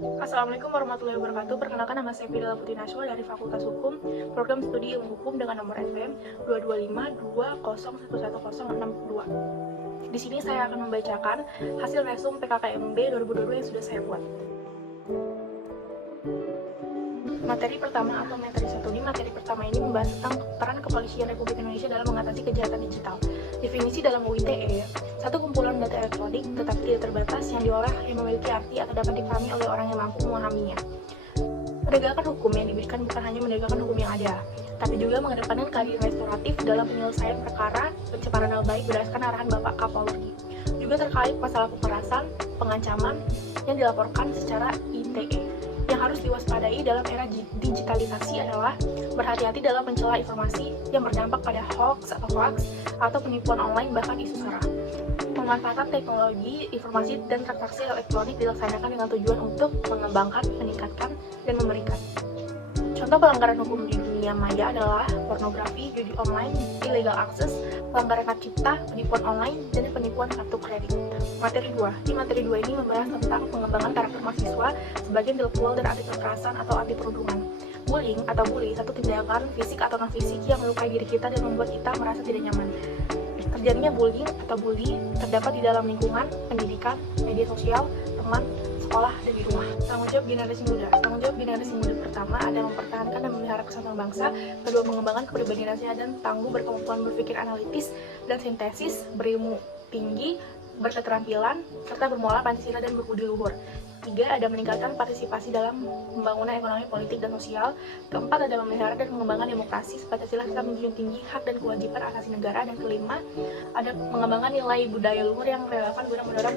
Assalamualaikum warahmatullahi wabarakatuh. Perkenalkan, nama saya Fidela Putri Naswa dari Fakultas Hukum, Program Studi Ilmu Hukum dengan nomor SPM 22520111062. Di sini saya akan membacakan hasil resum PKKMB 2022 yang sudah saya buat. Materi pertama atau materi 1. Di materi pertama ini membahas tentang peran Kepolisian Republik Indonesia dalam mengatasi kejahatan digital. Definisi dalam UITE, satu kumpulan data elektronik tetapi tidak terbatas yang diolah yang memiliki arti atau dapat dipahami oleh orang yang mampu memahaminya. Penegakan hukum yang diberikan bukan hanya menegakkan hukum yang ada, tapi juga mengedepankan keadilan restoratif dalam penyelesaian perkara pencemaran nama baik berdasarkan arahan Bapak Kapolri. Juga terkait masalah kekerasan, pengancaman yang dilaporkan secara ITE. Yang harus diwaspadai dalam era digitalisasi adalah berhati-hati dalam mencela informasi yang berdampak pada hoax atau penipuan online bahkan isu sara. Pemanfaatan teknologi, informasi, dan transaksi elektronik dilaksanakan dengan tujuan untuk mengembangkan, meningkatkan, dan memberikan. Contoh pelanggaran hukum di dunia maya adalah pornografi, judi online, illegal access, pelanggaran hak cipta, penipuan online, dan penipuan kartu kredit. Materi 2. Di materi 2 ini membahas tentang pengembangan karakter mahasiswa sebagai intelektual dan anti kekerasan atau anti perundungan. Bullying atau bully, satu tindakan fisik atau non-fisik yang melukai diri kita dan membuat kita merasa tidak nyaman. Terjadinya bullying atau bully terdapat di dalam lingkungan, pendidikan, media sosial, teman, sekolah, dan di rumah. Tanggung jawab generasi muda. Tanggung jawab generasi muda pertama adalah mempertahankan dan memelihara kesatuan bangsa, kedua mengembangkan kepribadian dan tangguh berkemampuan berpikir analitis dan sintesis, berilmu tinggi, berketerampilan, serta bermuara Pancasila dan berbudi luhur. 3. Ada meningkatkan partisipasi dalam pembangunan ekonomi, politik, dan sosial. 4. Ada memelihara dan mengembangkan demokrasi, Pancasila serta menjunjung tinggi hak dan kewajiban asasi negara. Dan 5. Ada mengembangkan nilai budaya luhur yang relevan guna mendorong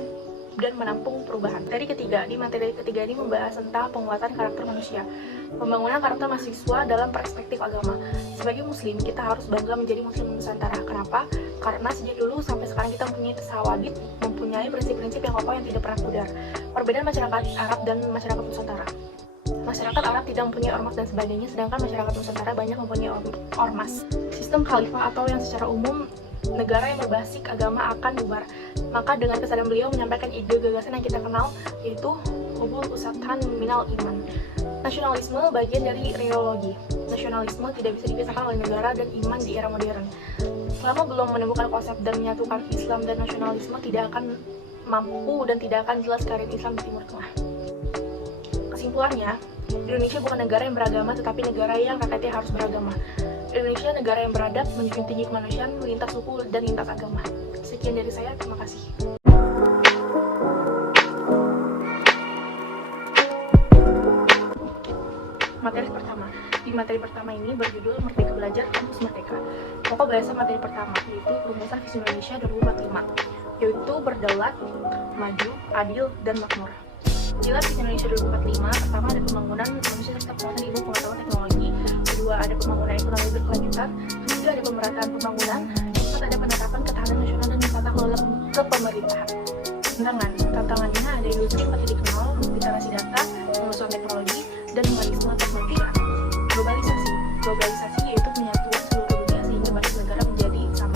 dan menampung perubahan. Materi ketiga. Di materi ketiga ini membahas tentang penguatan karakter manusia. Pembangunan karakter mahasiswa dalam perspektif agama. Sebagai muslim, kita harus bangga menjadi muslim Nusantara. Kenapa? Karena sejak dulu sampai sekarang kita mempunyai tasawadid, mempunyai prinsip-prinsip yang kokoh yang tidak pernah pudar. Perbedaan masyarakat Arab dan masyarakat Nusantara. Masyarakat Arab tidak mempunyai ormas dan sebagainya, sedangkan masyarakat Nusantara banyak mempunyai ormas. Sistem khalifah atau yang secara umum negara yang berbasis agama akan bubar. Maka dengan kesadaran beliau menyampaikan ide gagasan yang kita kenal, yaitu hubul usatan minal iman. Nasionalisme bagian dari reologi. Nasionalisme tidak bisa dipisahkan oleh negara dan iman di era modern. Selama belum menemukan konsep dan menyatukan Islam dan nasionalisme, tidak akan mampu dan tidak akan jelas karir Islam di Timur Tengah. Kesimpulannya, Indonesia bukan negara yang beragama, tetapi negara yang rakyatnya harus beragama. Indonesia negara yang beradab, menjunjung tinggi kemanusiaan, lintas suku dan lintas agama. Sekian dari saya, terima kasih. Materi pertama. Di materi pertama ini berjudul Merdeka Belajar Kampus Merdeka. Pokok bahasa materi pertama yaitu Perumusan Visi Indonesia 2045, yaitu berdaulat, maju, adil, dan makmur. Pilar Visi Indonesia 2045, pertama ada pembangunan manusia serta penguatan ilmu pengetahuan teknologi, kedua ada pembangunan ekonomi berkelanjutan, ketiga ada pemerataan pembangunan, keempat ada penetapan ketahanan nasional dan tata kelola kepemerintahan. Tantangannya ada industri 4.0, literasi data, pengetahuan teknologi, dan humanisme atau kemandirian. Globalisasi yaitu penyatuan seluruh dunia sehingga banyak negara menjadi sama.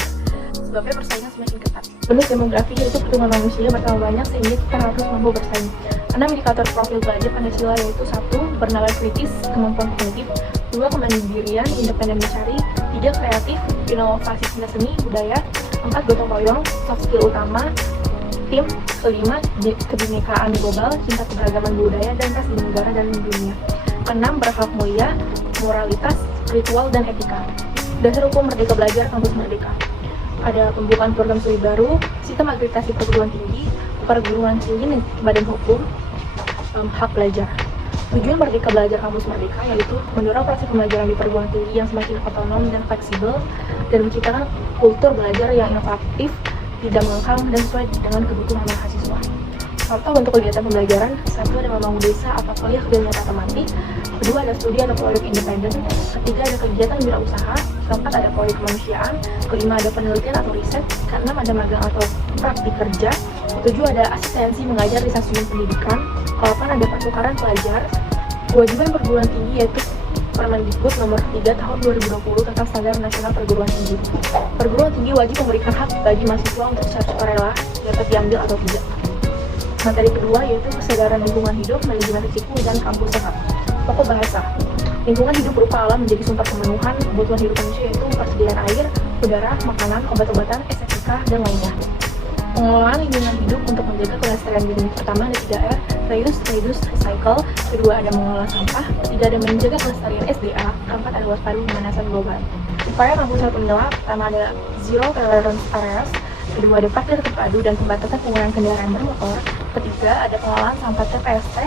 Sebabnya persaingan semakin ketat. Bonus demografi yaitu pertumbuhan manusia bertambah banyak sehingga kita harus mampu bersaing. 6 indikator profil pelajar Pancasila yaitu 1. Bernalar kritis, kemampuan kognitif, 2. Kemandirian, independen mencari, 3. Kreatif, inovasi seni budaya, 4. Gotong royong, soft skill utama, tim, 5. Kebinekaan global, cinta keberagaman budaya dan ras di negara dan dunia. 6. Berakhlak mulia, moralitas, spiritual, dan etika. Dasar hukum Merdeka Belajar Kampus Merdeka. Ada pembukaan program studi baru, sistem akreditasi perguruan tinggi, badan hukum, hak belajar. Tujuan Merdeka Belajar Kampus Merdeka yaitu mendorong proses pembelajaran di perguruan tinggi yang semakin otonom dan fleksibel, dan menciptakan kultur belajar yang inovatif, tidak mengekang, dan sesuai dengan kebutuhan mahasiswa. Contoh untuk kegiatan pembelajaran, 1. Ada membangun desa atau kuliah kegiatan matematik, 2. Ada studi atau proyek independen, 3. Ada kegiatan wirausaha, 4. Ada proyek kemanusiaan, 5. Ada penelitian atau riset, 6. Ada magang atau praktik kerja, 7. Ada asistensi mengajar di stasiun pendidikan, 8. Ada pertukaran pelajar. Kewajiban perguruan tinggi yaitu Permendikbud nomor 3 tahun 2020 tentang standar nasional perguruan tinggi. Perguruan tinggi wajib memberikan hak bagi mahasiswa untuk secara sukarela dapat diambil atau tidak. Materi kedua yaitu kesadaran lingkungan hidup, manajemen risiko, dan kampus sehat. Pokok bahasa. Lingkungan hidup berupa alam menjadi sumber pemenuhan kebutuhan hidup manusia, yaitu persediaan air, udara, makanan, obat-obatan, estetika, dan lainnya. Pengelolaan lingkungan hidup untuk menjaga kelestarian bumi. Pertama ada 3R, reuse, reduce, recycle. Kedua ada mengelola sampah. Ketiga ada menjaga kelestarian SDA. Keempat ada waspada pemanasan global. Upaya kampus sehat pemilah. Pertama ada zero tolerance areas. Kedua ada parkir terpadu dan pembatasan penggunaan kendaraan bermotor. Ketiga ada pengelolaan sampah TPST.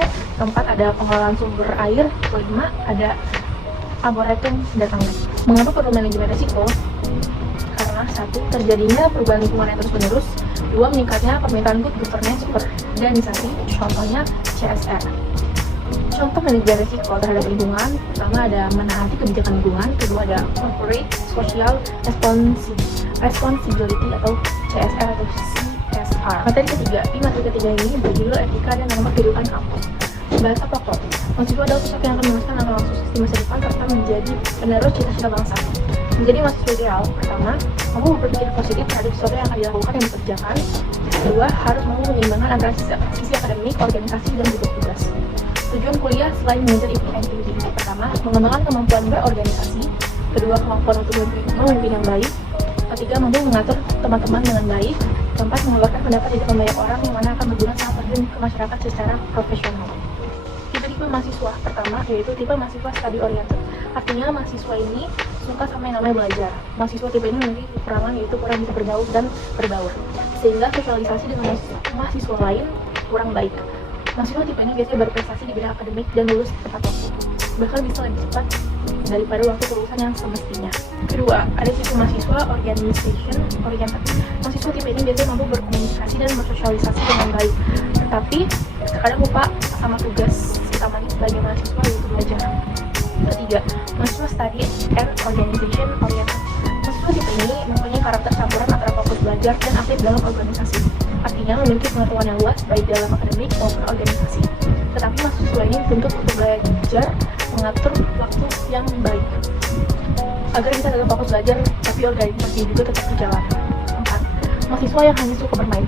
Keempat ada pengelolaan sumber air. Kelima ada arboretum dan anggrek. Mengapa perlu manajemen risiko? Karena satu, terjadinya perubahan lingkungan yang terus-menerus. Dua, meningkatnya permintaan good governance organisasi, contohnya CSR. Contoh manajemen risiko terhadap lingkungan, pertama ada menaati kebijakan lingkungan, kedua ada corporate social responsibility atau CSR atau CSR. Materi ketiga, di materi ketiga ini berjudul etika dan norma kehidupan kampus. Bahasa pokok, mahasiswa adalah sosok yang akan meneruskan langkah langsung sistem masa depan serta menjadi penerus cita-cita bangsa. Menjadi mahasiswa ideal, pertama, mampu berpikir positif terhadap sesuatu yang akan dilakukan dan dikerjakan. Kedua, harus mampu menyeimbangkan antara sisi akademik, organisasi, dan juga tugas. Tujuan kuliah selain mengejar impian tinggi, pertama, mengembangkan kemampuan berorganisasi. Kedua, kemampuan untuk memimpin yang baik. Ketiga, mampu mengatur teman-teman dengan baik. Keempat, mengeluarkan pendapat di depan banyak orang yang mana akan berguna sangat terjun ke masyarakat secara profesional. Tipe mahasiswa pertama yaitu tipe mahasiswa study oriented. Artinya mahasiswa ini suka sama yang namanya belajar. Mahasiswa tipe ini memiliki kekurangan yaitu kurang bisa bergaul dan berbaur, sehingga sosialisasi dengan mahasiswa lain kurang baik. Mahasiswa tipe ini biasanya berprestasi di bidang akademik dan lulus tepat waktu, bahkan bisa lebih cepat daripada waktu kelulusan yang semestinya. Kedua, ada tipe mahasiswa organization oriented. Mahasiswa tipe ini biasanya mampu berkomunikasi dan bersosialisasi dengan baik, tetapi terkadang lupa sama tugas utamanya sebagai mahasiswa yaitu belajar. Ketiga, mahasiswa study and organization oriented. Mahasiswa tipe ini mempunyai karakter campuran antara fokus belajar dan aktif dalam organisasi. Artinya memiliki pengetahuan yang luas baik dalam akademik maupun organisasi. Tetapi mahasiswa ini dituntut untuk belajar mengatur waktu yang baik agar bisa tetap fokus belajar, tapi organisasi juga tetap berjalan. 4. Mahasiswa yang hanya suka bermain.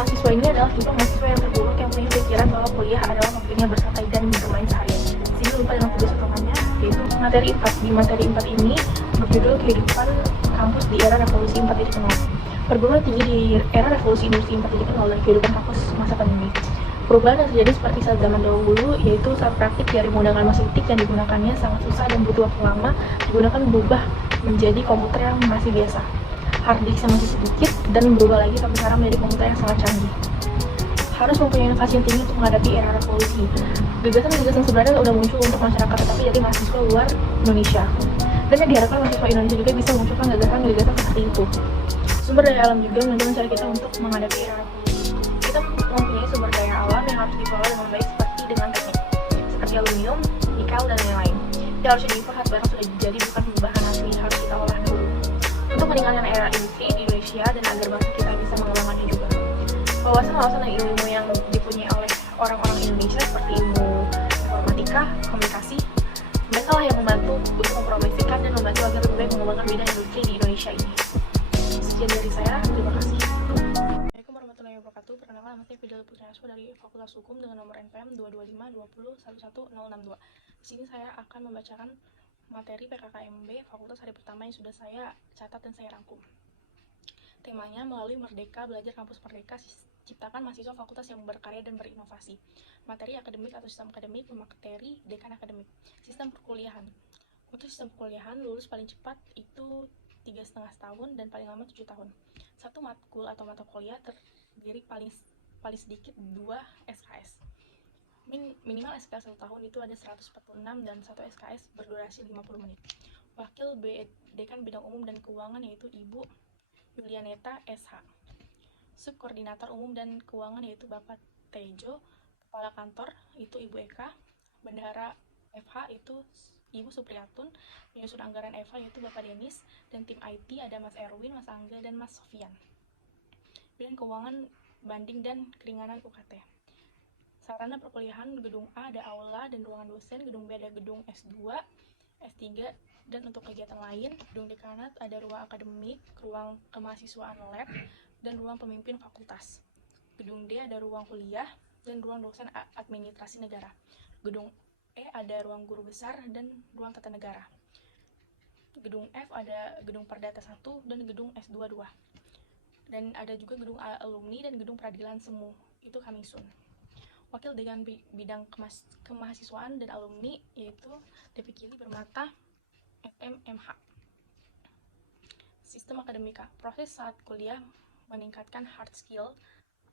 Mahasiswa ini adalah tipe mahasiswa yang terburuk yang punya pikiran bahwa kuliah adalah waktunya bersantai dan bermain seharian, sehingga lupa dengan tugas utamanya, yaitu materi 4. Di materi 4 ini berjudul kehidupan kampus di era revolusi 4.0. Perguruan tinggi di era revolusi industri 4.0 dan kehidupan kampus masa pandemi. Perubahan yang terjadi seperti saat zaman dahulu, yaitu saat praktik dari menggunakan mesin ketik yang digunakannya sangat susah dan butuh waktu lama, digunakan berubah menjadi komputer yang masih biasa. Hard disk yang masih sedikit dan berubah lagi sampai sekarang menjadi komputer yang sangat canggih. Harus mempunyai inovasi yang tinggi untuk menghadapi era revolusi. Gagasan-gagasan sebenarnya sudah muncul untuk masyarakat, tetapi dari mahasiswa luar Indonesia. Dan yang diharapkan mahasiswa Indonesia juga bisa memunculkan gagasan-gagasan seperti itu. Sumber daya alam juga menjadi cara kita untuk menghadapi era revolusi. Kita mempunyai sumber daya alam yang harus dikelola dengan baik seperti dengan teknik, seperti aluminium, nikel, dan lain-lain. Yang harusnya diimpor saat barang sudah jadi, bukan bahan asli harus kita olah dulu. Untuk meninggalkan era industri di Indonesia dan agar bangsa kita bisa mengembangkannya juga. Wawasan-wawasan dan ilmu yang dipunyai oleh orang-orang Indonesia seperti ilmu informatika, komunikasi, mereka lah yang membantu untuk mempromosikan dan membantu agar lebih baik mengembangkan bidang industri di Indonesia ini. Sekian dari saya, terima kasih. Assalamualaikum warahmatullahi wabarakatuh. Perkenalkan, nama saya Fidel Putriaswa dari Fakultas Hukum dengan nomor NPM 22520111062. Di sini saya akan membacakan materi PKKMB Fakultas hari pertama yang sudah saya catat dan saya rangkum. Temanya, melalui Merdeka Belajar Kampus Merdeka, ciptakan mahasiswa fakultas yang berkarya dan berinovasi. Materi akademik atau sistem akademik, pemateri dekan akademik. Sistem perkuliahan. Untuk sistem perkuliahan, lulus paling cepat itu 3,5 tahun dan paling lama 7 tahun. Satu matkul atau mata kuliah terdiri paling sedikit 2 SKS. Minimal SKS 1 tahun itu ada 146 dan 1 SKS berdurasi 50 menit. Wakil Dekan Bidang Umum dan Keuangan yaitu Ibu Yulianeta SH. Subkoordinator Umum dan Keuangan yaitu Bapak Tejo. Kepala Kantor itu Ibu Eka. Bendahara FH itu Ibu Supriyatun. Penyusun anggaran FH yaitu Bapak Denis. Dan tim IT ada Mas Erwin, Mas Angga, dan Mas Sofian. Bidang Keuangan, Banding dan Keringanan UKT. Sarana perkuliahan, gedung A ada aula dan ruangan dosen, gedung B ada gedung S2, S3, dan untuk kegiatan lain, gedung dekanat ada ruang akademik, ruang kemahasiswaan lab, dan ruang pemimpin fakultas. Gedung D ada ruang kuliah dan ruang dosen administrasi negara. Gedung E ada ruang guru besar dan ruang tata negara. Gedung F ada gedung Perdata 1 dan gedung S22. Dan ada juga gedung alumni dan gedung peradilan semu. Itu coming soon. Wakil dengan bidang kemahasiswaan dan alumni yaitu dipilih bermata FMMH. Sistem akademika. Proses saat kuliah meningkatkan hard skill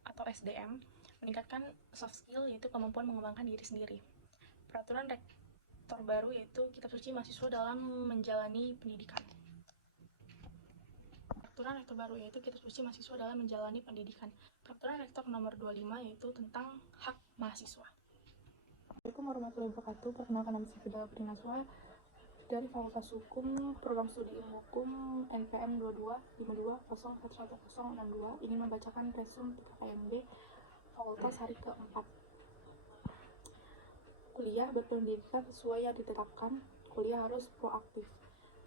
atau SDM, meningkatkan soft skill yaitu kemampuan mengembangkan diri sendiri. Peraturan rektor baru yaitu kitab suci mahasiswa dalam menjalani pendidikan. Peraturan rektor baru yaitu kitab suci mahasiswa dalam menjalani pendidikan. Peraturan rektor nomor 25 yaitu tentang hak mahasiswa. Assalamualaikum warahmatullahi wabarakatuh. Perkenalkan nama saya Fidel Prinaswa dari Fakultas Hukum, Program Studi Ilmu Hukum NPM 2252011062, ingin membacakan resum PKKMB Fakultas hari keempat. Kuliah berpendidikan sesuai yang ditetapkan. Kuliah harus proaktif.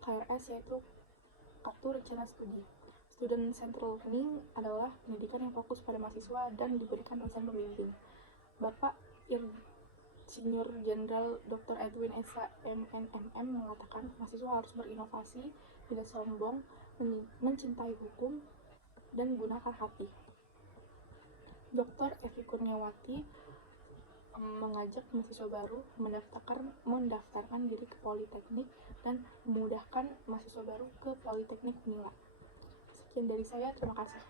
KRS yaitu Kartu Rencana Studi. Student Central Learning adalah pendidikan yang fokus pada mahasiswa dan diberikan dosen pembimbing. Bapak Insinyur Jenderal Dr. Edwin Esa MNMM mengatakan mahasiswa harus berinovasi, tidak sombong, mencintai hukum, dan gunakan hati. Dr. Evi Kurniawati mengajak mahasiswa baru mendaftarkan diri ke Politeknik dan memudahkan mahasiswa baru ke Politeknik Unila. Sekian dari saya, terima kasih.